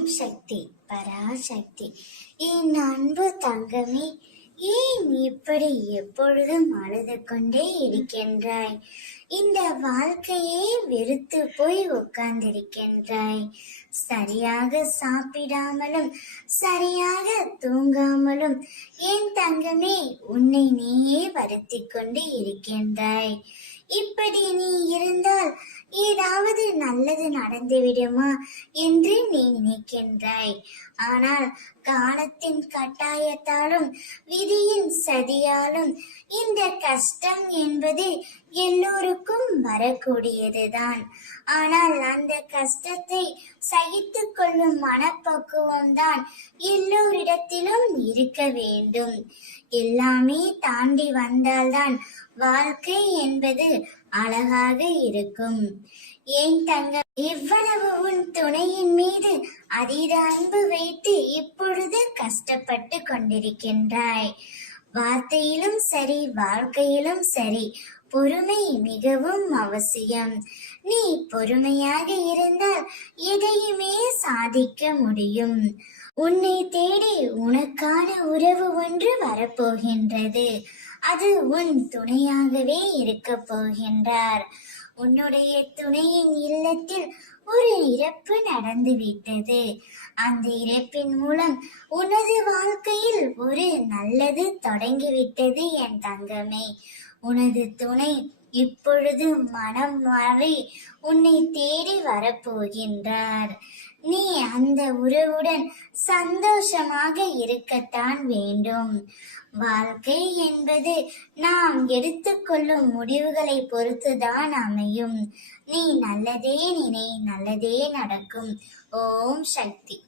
ஓம் சக்தி பராசக்தி. என் அன்பு தங்கமே, ஏன் இப்படி எப்பொழுதும் அழுது கொண்டே இருக்கின்றாய்? இந்த வாழ்க்கையே வெறுத்து போய் உட்கார்ந்திருக்கின்றாய். சரியாக சாப்பிடாமலும் சரியாக தூங்காமலும் என் தங்கமே உன்னை நீயே வருத்திக் கொண்டு இருக்கின்றாய். இப்படி நீ இருந்தால் ஏதாவது நல்லது நடந்துவிடுமா என்று நீ நினைக்கின்றாய். ஆனால் காலத்தின் கட்டாயத்தாலும் விதியின் சதியாலும் இந்த கஷ்டம் என்பது எல்லோருக்கும் வரக்கூடியதுதான். ஆனால் அந்த கஷ்டத்தை சகித்து கொள்ளும் மனப்பக்குவம் தான் எல்லோரிடத்திலும் இருக்க வேண்டும். எல்லாமே தாண்டி வந்தால்தான் வாழ்க்கை என்பது அழகாக இருக்கும். ஏன் தங்கம், இவ்வளவு உன் துணையின் மீது அதீத அன்பு வைத்து இப்பொழுது கஷ்டப்பட்டு கொண்டிருக்கின்றாய். வார்த்தையிலும் சரி, வாழ்க்கையிலும் சரி, பொறுமை மிகவும் அவசியம். நீ பொறுமையாக இருந்தால் எதையுமே சாதிக்க முடியும். உன்னை தேடி உனக்கான உறவு ஒன்று வரப்போகின்றது. அது உன் துணையாகவே இருக்க போகின்றார். உன்னுடைய துணையின் இல்லத்தில் ஒரு இறப்பு நடந்துவிட்டது. அந்த இறப்பின் மூலம் உனது வாழ்க்கையில் ஒரு நல்லது தொடங்கிவிட்டது என் தங்கமே. உனது துணை இப்பொழுது மனம் மாறி உன்னை தேடி வரப்போகின்றார். நீ அந்த உறவுடன் சந்தோஷமாக இருக்கத்தான் வேண்டும். வாழ்க்கை என்பது நாம் எடுத்துக்கொள்ளும் முடிவுகளை பொறுத்துதான் அமையும். நீ நல்லதே நினை, நல்லதே நடக்கும். ஓம் சக்தி.